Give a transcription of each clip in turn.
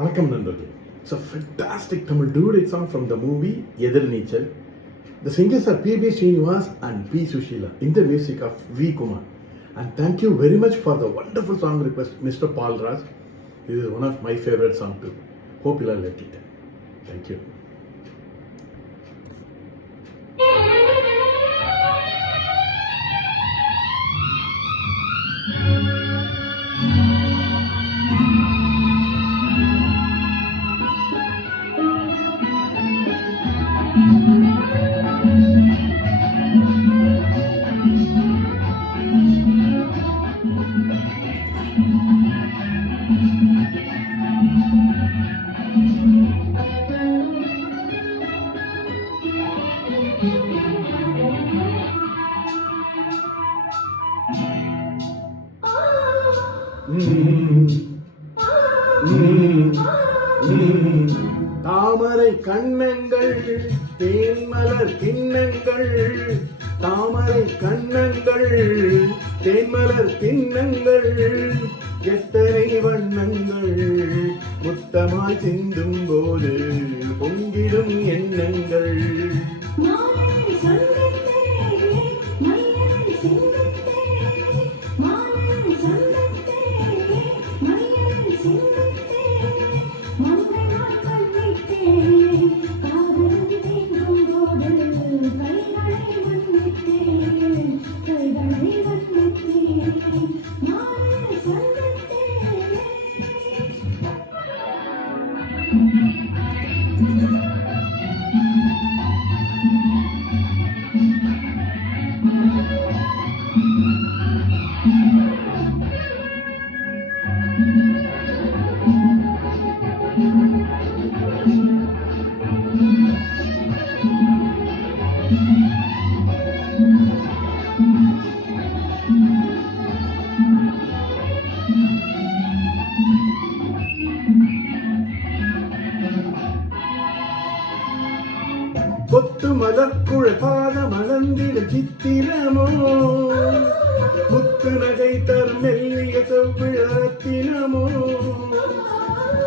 வணக்கம் நண்பர்களே. It's a fantastic Tamil duet song from the movie Ethirneechal. The singers are P.B. Srinivas and P. Sushila in the music of V. Kumar. And thank you very much for the wonderful song request, Mr. Paul Raj. This is one of my favorite songs too. Hope you'll like it. Thank you. தாமரை கண்ணங்கள் தேன்மலர் கிண்ணங்கள், தாமரை கண்ணங்கள் தேன்மலர் கிண்ணங்கள், எத்தனை வண்ணங்கள் முத்தமாய் சிந்தும் போது பொங்கிடும் எண்ணங்கள். கொத்து மலர்க்குழ பாத மலர்ந்திடும் சித்திரமோ, முத்து நகை தரும் மெல்லிய செவ்விழத்தினமோ,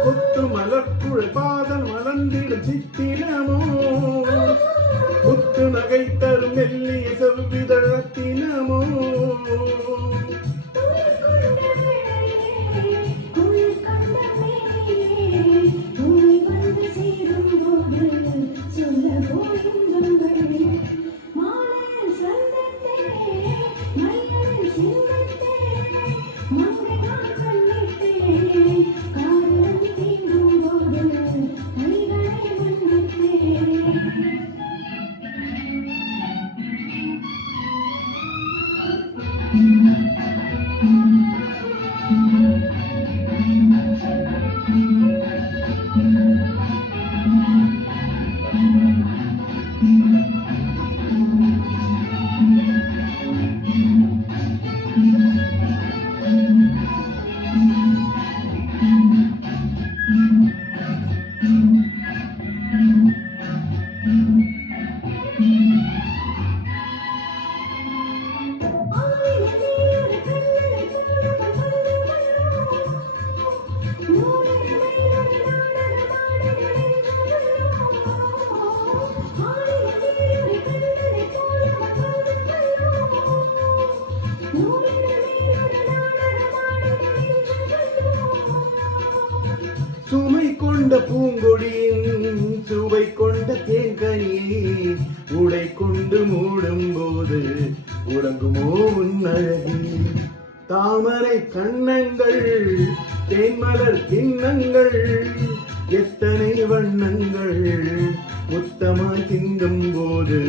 கொத்து மலர்க்குழ பாத மலர்ந்திடும் சித்திரமோ, முத்து நகை தரும் மெல்லிய செவ்விதழத்தினமோ. சுமை கொண்ட பூங்கொடியின் சுவை கொண்ட தேங்கனியை உடை கொண்டு மூடும் போது உறங்குமோ உன்னழகி. தாமரை கண்ணங்கள் தேன்மலர் கிண்ணங்கள், எத்தனை வண்ணங்கள் முத்தமாய் சிந்தும் போது